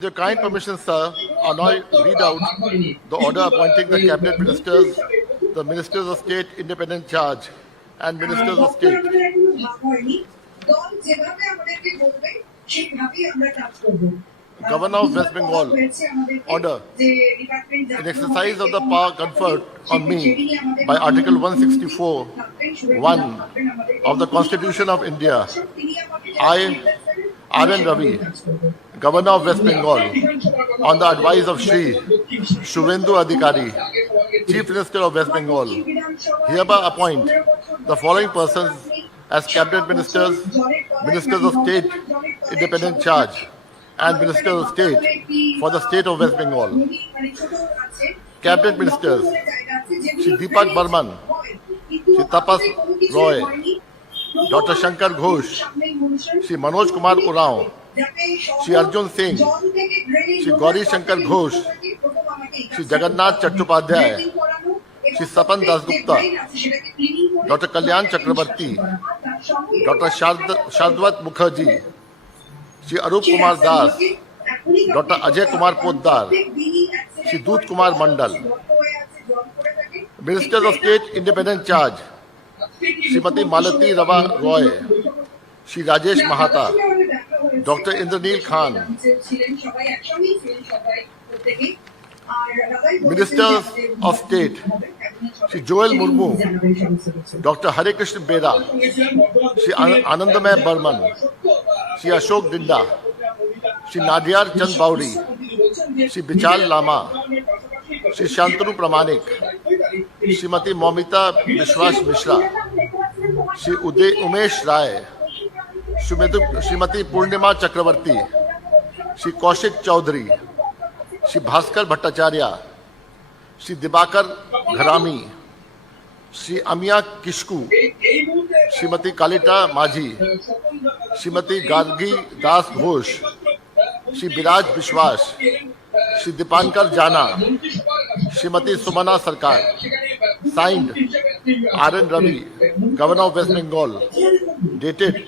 With your kind permission, sir, I now read out the order appointing the cabinet ministers, the ministers of state independent charge, and ministers of state. Governor of West Bengal, order. In exercise of the power conferred on me by Article 164(1) of the Constitution of India, I, R.N. Ravi, Governor of West Bengal, on the advice of Shri Shuvendu Adhikari, Chief Minister of West Bengal, hereby appoint the following persons as cabinet ministers, ministers of state independent charge, and ministers of state for the state of West Bengal. Cabinet ministers: Shri Deepak Burman, Shri Tapas Roy, Dr. Shankar Ghosh, Shri Manoj Kumar Urao, Shri Arjun Singh, Shri Gauri Shankar Ghosh, Shri Jagannath Chattopadhyay, Shri Sapan Dasgupta, Dr. Kalyan Chakrabarti, Dr. Shardwat Mukherjee, Shri Arup Kumar Das, Dr. Ajay Kumar Poddar, Shri Dut Kumar Mandal. Ministers of State Independent Charge: Srimati Malati Rava Roy, Shri Rajesh Mahata, Dr. Indraneel Khan. Ministers of State: Shri Joel Murmu, Dr. Hare Krishna Bera, Shri Anandamay Burman, Shri Ashok Dinda, Shri Nadiyar Chand Bauri, Shri Bichal Lama, Shri Shantanu Pramanik, Srimati Momita Vishwas Mishra, Shri Umesh Rai, Srimati Purnima Chakravarti, Shri Kaushik Chaudhary, Shri Bhaskar Bhattacharya, Shri Dibakar Gharami, Shri Amya Kishku, Srimati Kalita Majhi, Srimati Gargi Das Ghosh, Shri Biraj Vishwas, Shri Dipankar Jana, Srimati Sumana Sarkar. Signed, R.N. Ravi, Governor of West Bengal. Dated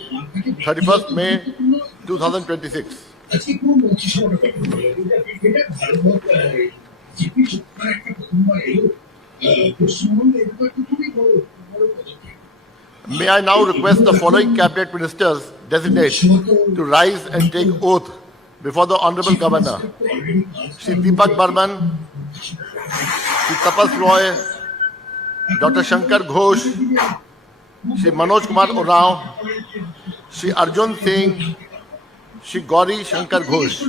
31st May 2026. May I now request the following cabinet ministers designate to rise and take oath before the Honorable Governor: Shri Deepak Burman, Shri Tapas Roy, Dr. Shankar Ghosh, Shri Manoj Kumar Urao, Shri Arjun Singh, Shri Gauri Shankar Ghosh.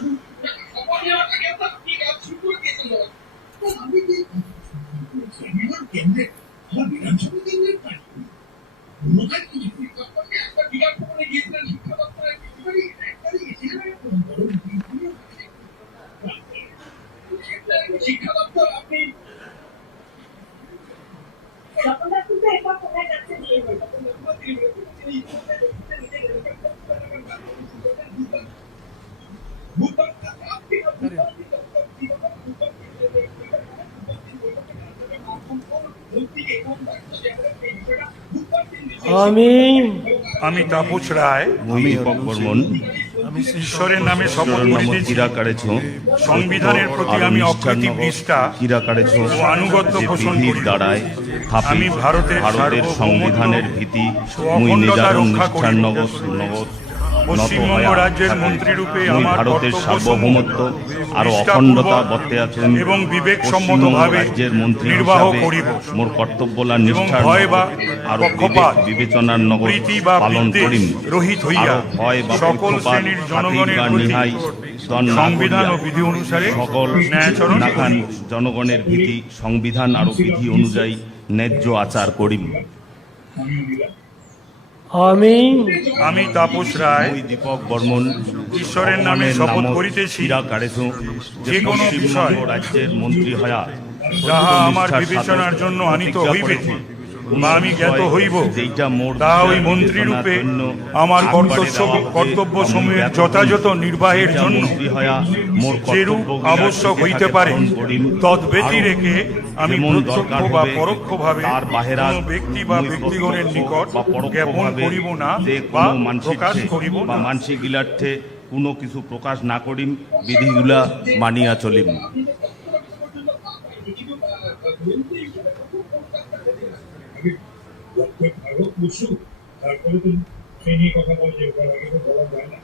আমি তাপস রায়, আমি দীপক বর্মন, ঈশ্বরের নামে শপথ করিতেছি সংবিধানের প্রতি আমি অকৃত্রিম নিষ্ঠা ও আনুগত্য পোষণ করিব। আমি ভারতের সংবিধানের ভীতি অখণ্ডতা রক্ষা করিব। পশ্চিমবঙ্গ রাজ্যের মন্ত্রীরূপে আমার ভারতের সার্বভৌমত্ব আর অখণ্ডতা বর্তে আছেন এবং বিবেকসম্মতভাবে নির্বাহ করিব। মোর কর্তব্যলা নিষ্ঠার আর বিবেচনার নগর পালন করিম। রহিত হইয়া সকল শ্রেণীর জনগণের নিহাই সংবিধান ও বিধি অনুসারে সকল ন্যায়াচরণ জনগণের ভীতি সংবিধান আর বিধি অনুযায়ী ন্যায্য আচার করিম। আমি তাপস রায়, দীপক বর্মন, ঈশ্বরের নামে শপথ করিতেছি যে কোনো বিষয় রাজ্যের মন্ত্রী হয়া যাহা আমার বিবেচনার জন্য আনিত হইবে বা আমি জ্ঞাত হইব, তাহা ওই মন্ত্রীরূপে আমার কর্তব্য সমূহের যথাযথ নির্বাহের জন্য যেরূপ আবশ্যক হইতে পারে তদ্ব্যতি রেখে আমি প্রত্যক্ষ বা পরোক্ষভাবে কোনো ব্যক্তি বা ব্যক্তিগণের নিকট জ্ঞাপন করিব না বা প্রকাশ করিব না। মানসিক বিলার্থে কোনো কিছু প্রকাশ না করিম, বিধিগুলা মানিয়া চলিম। ভারত বসুক, তারপরে তো সেই নিয়ে কথা বলা যায়, তার আগে তো বলা যায় না।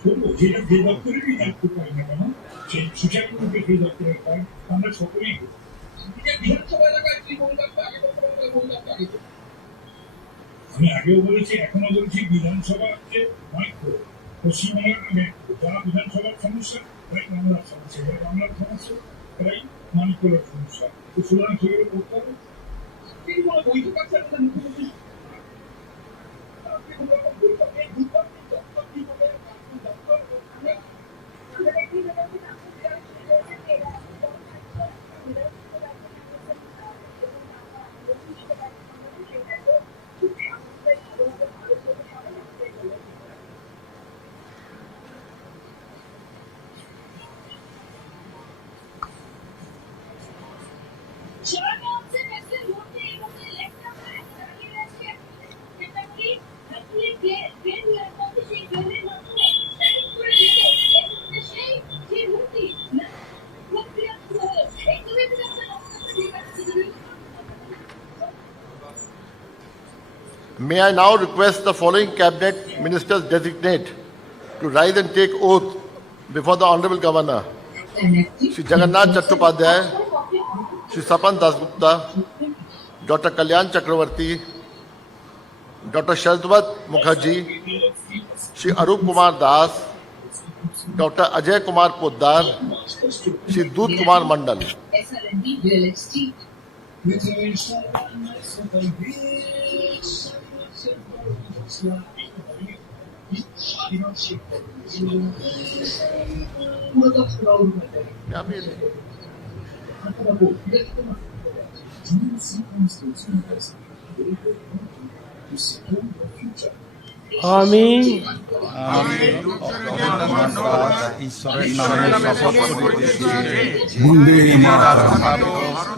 শুনবো যেটা যে দপ্তরেরই দায়িত্ব পাই না কেন, সেই সুচারুরূপে সেই দপ্তরের কাজ আমরা সকলেই করি। বিধানসভা এলাকায় কি বললাম, আগে বললাম আমি আগেও বলেছি, এখনো বলছি, বিধানসভা হচ্ছে মাইক্রো। পশ্চিমবঙ্গের যারা বিধানসভার সমস্যা, তাই বাংলার সমস্যা, যারা বাংলার সমস্যা, তাই মানিকপুরের সমস্যা। তো সুতরাং সেগুলো করতে হবে। বৈঠক আছে আমাদের মুখ্যমন্ত্রী May I now request the following cabinet ministers designate to rise and take oath before the Honorable Governor: Shri Jagannath Chattopadhyay, Shri Sapan Dasgupta, Dr. Kalyan Chakravarti, Dr. Shardvat Mukherjee, Shri Arup Kumar Das, Dr. Ajay Kumar Poddar, Shri Dut Kumar Mandal. আমি ঈশ্বরের নামে শপথ করিতেছি যে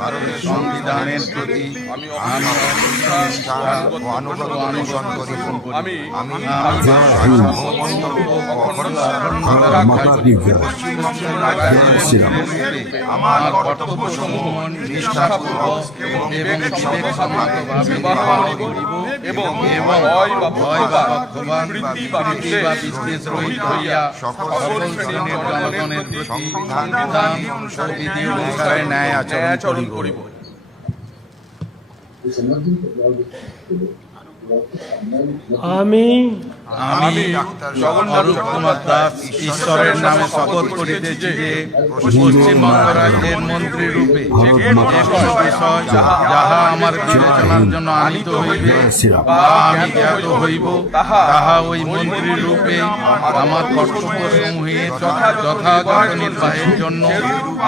ভারতের সংবিধানের প্রতি আমি নিষ্ঠা ও আনুগত্য অনুসরণ করিব। আমি আমার কর্তব্যসমূহ নিষ্ঠাপূর্বক এবং বিবেকসম্মতভাবে নির্বাহ করিব এবং ভয় বা পক্ষপাত, প্রীতি বা বিদ্বেষ রহিত হইয়া সকল শ্রেণীর জনগণের প্রতি সংবিধান ও বিধি অনুসারে ন্যায় আচরণ করিব। আমি অরূপ কুমার দাস ঈশ্বরের নামে শপথ করিতেছি যে পশ্চিমবঙ্গ রাজ্যের মন্ত্রী রূপে যে কোনো বিষয় যাহা আমার বিবেচনার জন্য আনিত হইবে বা আমি জ্ঞাত হইব, তাহা ওই মন্ত্রী রূপে আমার কর্তব্যসমূহের যথাযথ নির্বাহের জন্য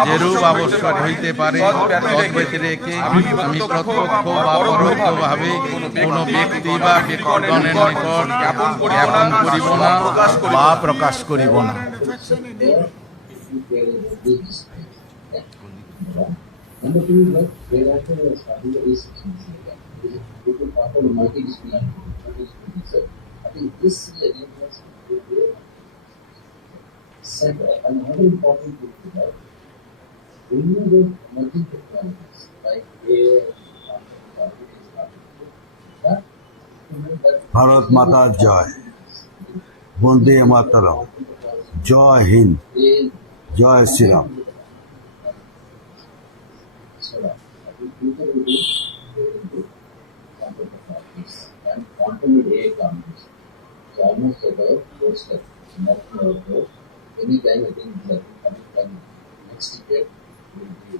যেরূপ আবশ্যক হইতে পারে তদ্ব্যতিরেকে আমি প্রত্যক্ষ বা পরোক্ষভাবে কোনো ব্যক্তি বা ব্যক্তিগণের নিকট জ্ঞাপন করিব না বা প্রকাশ করিব না। Number two, like thereafter, starting the restrictions, it will part of the multidisciplinary. I think this enables set another important thing to that. When you get multi-technologies like AI, Bharat মাতার জয়, বন্দে মাতরম, জয় হিন্দ, জয় Shriram. and quantum AI comes. So almost at the first step, not more. Anytime I think that coming next year will be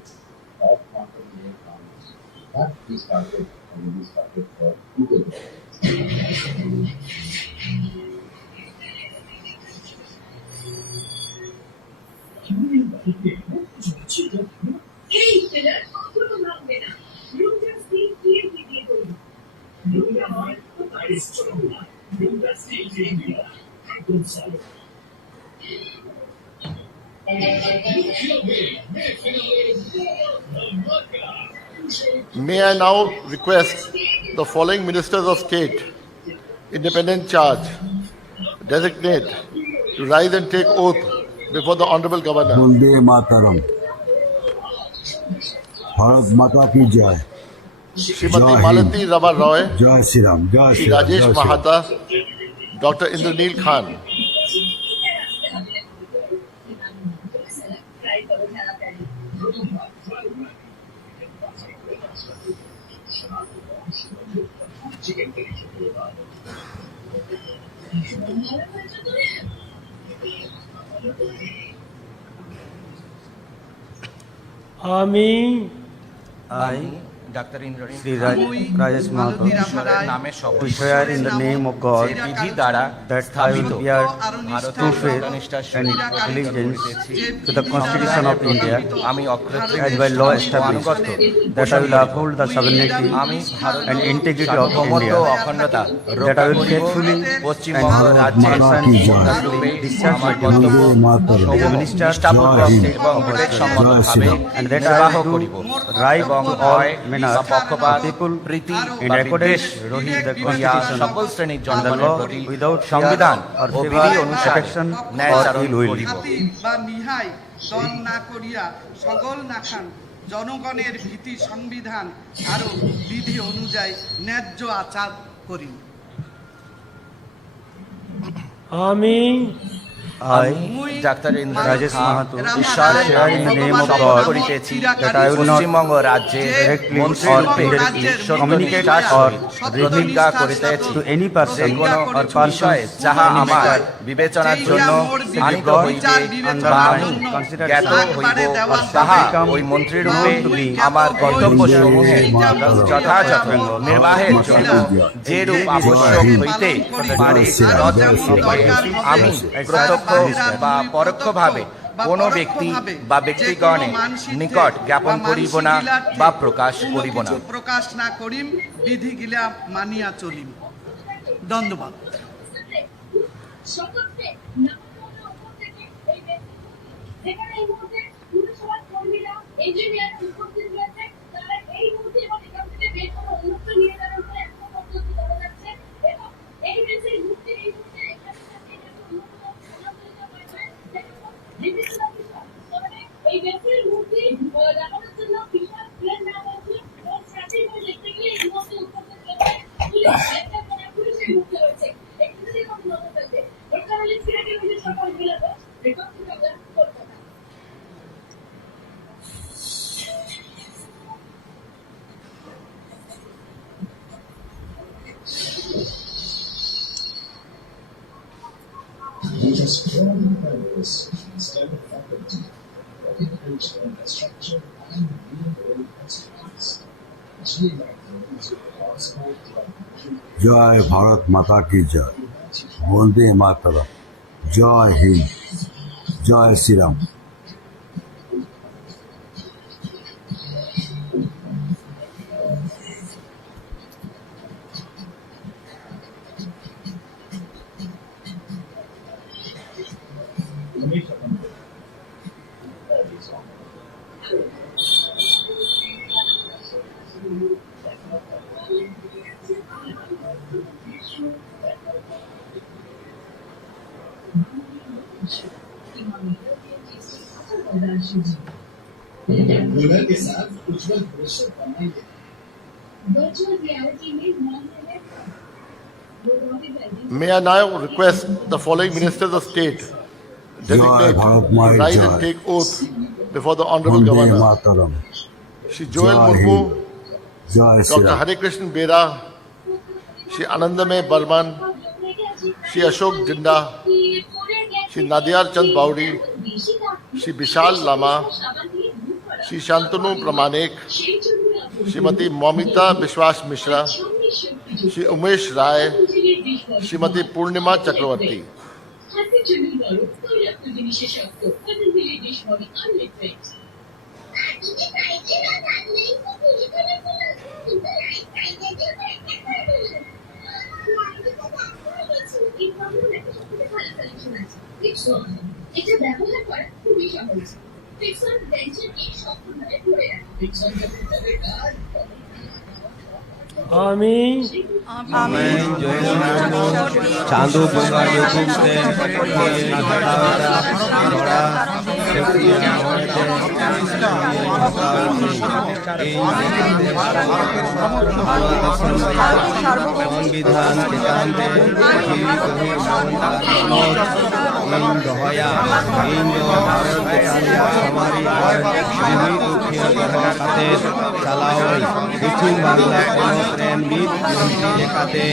of quantum AI comes. That we started for Google. May I now request the following ministers of state, independent charge, designate to rise and take oath before the Honorable Governor. বন্দে মাতরম। ভারত মাতা কি জয়। Srimati Jai Malati Rama Roy, জয় শ্রীরাম, জয় Shri Shriram, Rajesh জয় Shriram. Mahata, Dr. Indraneel Khan. আমি doctor Indraneel Sri Rajesh Mahato, ঈশ্বরের নামে শপথ we swear in the name of God যে বিধি দ্বারা that I স্থাপিত will bear ভারতের true faith সত্যনিষ্ঠার and সহিত allegiance করিতেছি। to the Constitution of India, আমি অকৃত্রিম as by law O established, আনুগত্য that I will uphold the sovereignty আমি ভারত and integrity of সার্বভৌমত্ব ও India, অখণ্ডতা that I will রক্ষা করিব। faithfully পশ্চিমবঙ্গ and রাজ্যের মাননীয় সন্তানরূপে discharge আমার my কর্তব্য বন্দে মাতরম। সমূহ নিষ্ঠাপূর্বক জয় হিন্দ। এবং বিবেকসম্মতভাবে জয় and that I নির্বাহ will করিব do right এবং to all ভয় manners বা পক্ষপাত of people প্রীতি in বা accordance বিদ্বেষ with the করিয়া Constitution সকল শ্রেণীর and the জনগণের law প্রতি without fear সংবিধান or ও favor, বিধি অনুসারে affection ন্যায়চারণ or ill will. করিব। হাতি বা নিহাই দল না করিয়া সকল না খান জনগণের ভীতি সংবিধান আরো বিধি অনুযায়ী ন্যায্য আচার করিন। আমি I, ডাক্তার Rajesh Mahato, ঈশ্বরের swear in the name of শপথ God করিতেছি that I will not Paschimbanga রাজ্যে directly মন্ত্রী or রূপে indirectly communicate সত্যনিষ্ঠার or সহিত প্রতিজ্ঞা করিতেছি to any person যে কোনো or person বিষয়ে যাহা any আমার matter বিবেচনার জন্য আনিত হইবে under বা my আমি consideration জ্ঞাত হইব or তাহা become ওই মন্ত্রী রূপে known to me আমার কর্তব্য সমূহে মাতরম। যথাযথ নির্বাহের জন্য যে রূপ আবশ্যক হইতে পারে তদ্রূপে আমি প্রত্যক্ষ বা পরোক্ষভাবে কোনো ব্যক্তি বা ব্যক্তিগণের নিকট জ্ঞাপন করিব না বা প্রকাশ করিব না। প্রকাশ না করিম বিধি গিলা মানিয়া চলিম। ধন্যবাদ। এই ব্যক্তির মূর্তি লাগানোর জন্য বিশাল প্লেন না হচ্ছে ওর সাথে দেখতে গিয়ে এই মূর্তি উৎপন্ন করতে পুলিশের মূর্তি রয়েছে একটু যদি কোনো নজর ফেলবে এটা হলে সিরাজের মধ্যে সকল মিলাব রেকর্ড করে করতে না। With a strong purpose, instead of faculty, includes infrastructure and real-world expertise. জয় ভারত মাতা কি জয়। বন্দে মাতরম। জয় হিন্দ, জয় শ্রীরাম। हुनर के साथ उज्जवल भविष्य बनाएंगे। वर्चुअल रियलिटी में May I now request the following ministers of state designate Bharat to Mai rise Jai. and take oath before the Honorable Vande Governor. Mataram. Shri Joel Jai Murmu, জয় Dr. Shriram. Hare Krishnan Bera, Shri Anandamay Barman, Shri Ashok Jinda, Shri Nadiyar Chand Bauri, Shri Vishal Lama, Shri Shantanu Pramanik, Shrimati Momita Vishwas Mishra, Shri Umesh Rai, Shrimati Purnima Chakravarti. এটা ব্যবহার করা খুবই সহজ। পিক্সল বেঞ্চের এই সম্পূর্ণভাবে ধরে রাখে। পিক্সল আমি ચાંદુ બંગા યુકુમ તે હટાવતા થોડા શક્તિના મોતે সংবিধান চিতান্তে ᱤᱧ ᱫᱚᱦᱚᱭᱟ ᱤᱧ ᱫᱚ ᱵᱷᱟᱨᱚᱛ ᱵᱮᱴᱟᱞᱤᱭᱟ ᱥᱟᱢᱟᱨᱤ ᱡᱤᱣᱤ ᱩᱠᱷᱤᱭᱟᱹ ᱫᱚᱦᱚ ᱠᱟᱛᱮ ᱪᱟᱞᱟᱣᱟᱹᱧ ᱫᱚᱠᱷᱤᱱ ᱵᱟᱝᱞᱟ ᱯᱚᱱᱚᱛ ᱨᱮᱱ ᱢᱤᱫ ᱢᱚᱱᱛᱨᱤ ᱞᱮᱠᱟᱛᱮ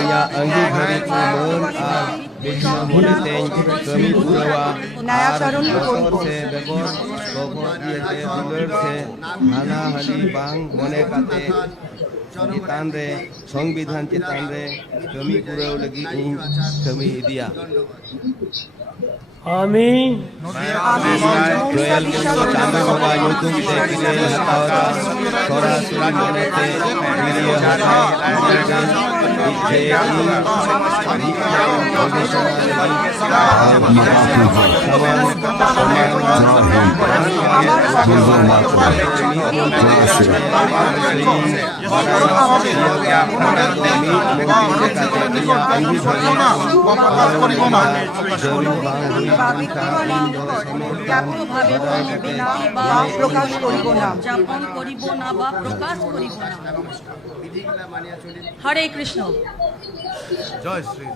ᱤᱧᱟᱹᱜ ᱟᱸᱜᱤᱵᱷᱟᱨᱤ ᱠᱚ ᱢᱟᱹᱱ ᱟᱨ ᱵᱤᱪᱷᱱᱟᱹ ᱢᱚᱱᱮᱛᱮᱧ ᱠᱟᱹᱢᱤ ᱯᱩᱨᱟᱹᱣᱟ ᱟᱨ ᱵᱚᱛᱚᱨ ᱥᱮ ᱵᱮᱜᱚᱨ ᱵᱚᱜᱚᱡ ᱤᱭᱟᱹᱛᱮ ᱫᱩᱞᱟᱹᱲ ᱥᱮ ᱦᱟᱱᱟᱦᱟᱹᱞᱤ ᱵᱟᱝ ᱢᱚᱱᱮ ᱠᱟᱛᱮ ᱪᱮᱛᱟᱱ ᱨᱮ সংবিধান ᱪᱮᱛᱟᱱ ᱨᱮ ᱠᱟᱹᱢᱤ ᱯᱩᱨᱟᱹᱣ ᱞᱟᱹᱜᱤᱫ ᱤᱧ ᱠᱟᱹᱢᱤ ᱤᱫᱤᱭᱟ আমি ᱡᱚᱭᱮᱞ ᱢᱩᱨᱢᱩ ᱪᱟᱸᱫᱳ ᱵᱚᱸᱜᱟ ᱧᱩᱛᱩᱢ ᱛᱮ ᱠᱤᱨᱟᱹᱭ ᱦᱟᱛᱟᱣᱫᱟ ᱥᱚᱨᱟᱥᱚᱨᱤ ᱢᱚᱱᱮᱛᱮ ᱠᱤᱨᱤᱭᱟᱹ ᱦᱟᱛᱟᱣ ᱤᱪᱪᱷᱮ প্রকাশ করিব না যাপন করিব না বা প্রকাশ করিব না। হরে কৃষ্ণ। জয় Shri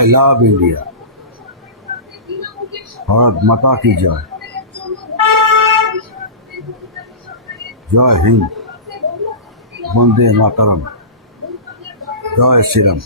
I love India. Bharat माता की जय। जय हिंद, वंदे मातरम, जय श्री राम।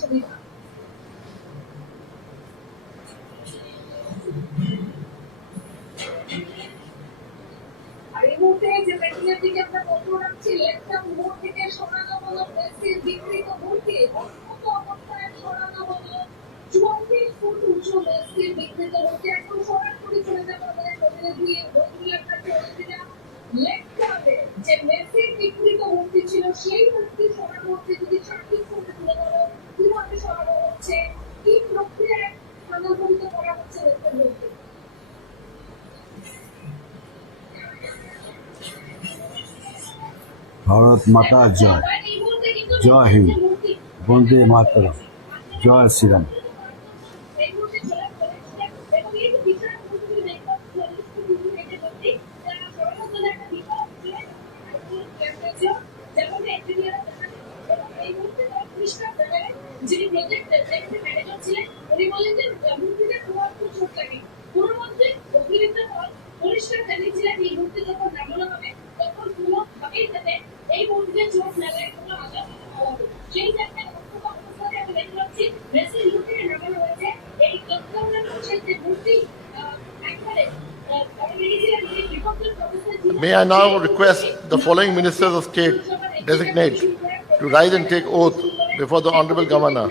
भारत माता जय। जय हिंद, वंदे मातरम, जय Shri Ram. May I now request the following ministers of state designate to rise and take oath before the Honorable Governor: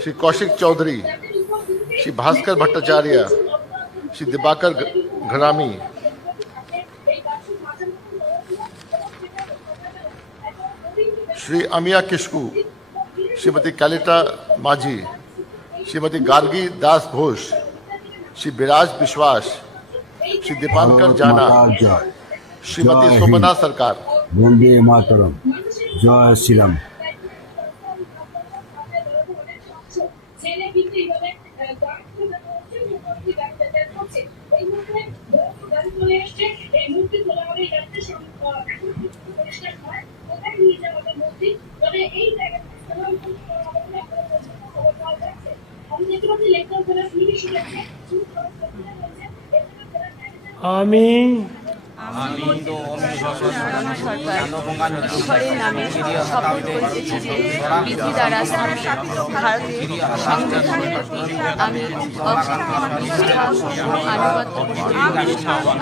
Shri Kaushik Chaudhary, Shri Bhaskar Bhattacharya, Shri Dibakar Gharami, Shri Amiya Kishku, Shrimati Kalita Maji, Shrimati Gargi Das Ghosh, Shri Biraj Bishwas, Shri Dipankar Jana, Shrimati Sobana Sarkar, Vande Mataram, जय श्री राम। আমি হিন্দু শরণ সরকার ঈশ্বরের নামে শপথ করিতেছি যে বিধি দ্বারা স্থাপিত ভারতের সংবিধানের প্রতি আমি নিষ্ঠা ও আনুগত্য করিব।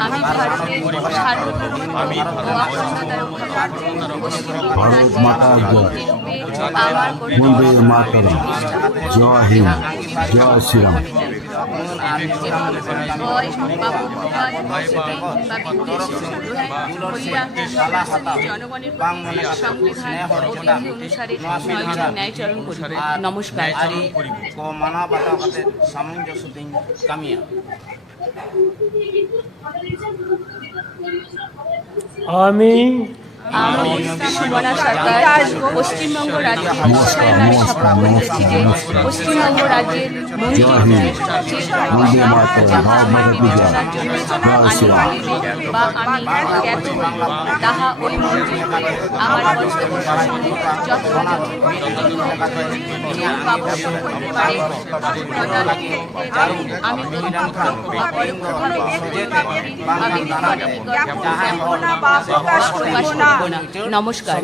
আমি ভারতের সার্বভৌমত্ব ও অখণ্ডতা রক্ষা করতে পশ্চিমবঙ্গ রাজ্যের মন্ত্রীরূপে আমার বন্দে মাতরম, জয় হিন্দ, জয় শ্রীরাম। ভয় বা পক্ষপাত বা বিদ্বেষ জনগণের প্রতি সংবিধান ও বিধি অনুসারে ন্যায়চরণ করিব। নমস্কার। মানবতা সামঞ্জস্য দিন কামিয়া আমি আমি সুমনা সরকার পশ্চিমবঙ্গ রাজ্যের ঈশ্বরের নামে শপথ করিতেছি যে পশ্চিমবঙ্গ রাজ্যের মন্ত্রীরূপে যে বিবেচনার জন্য আনুষ্ঠানিক বা আমি জ্ঞাত হইব, তাহা ওই মন্ত্রীরূপে আমার কর্তব্য শাসনে যথাযথ নিয়ম আবশ্যক হইতে পারে আমি প্রত্যক্ষ বা পরোক্ষভাবে বা ব্যক্তিগত প্রকাশ করিব না। নমস্কার।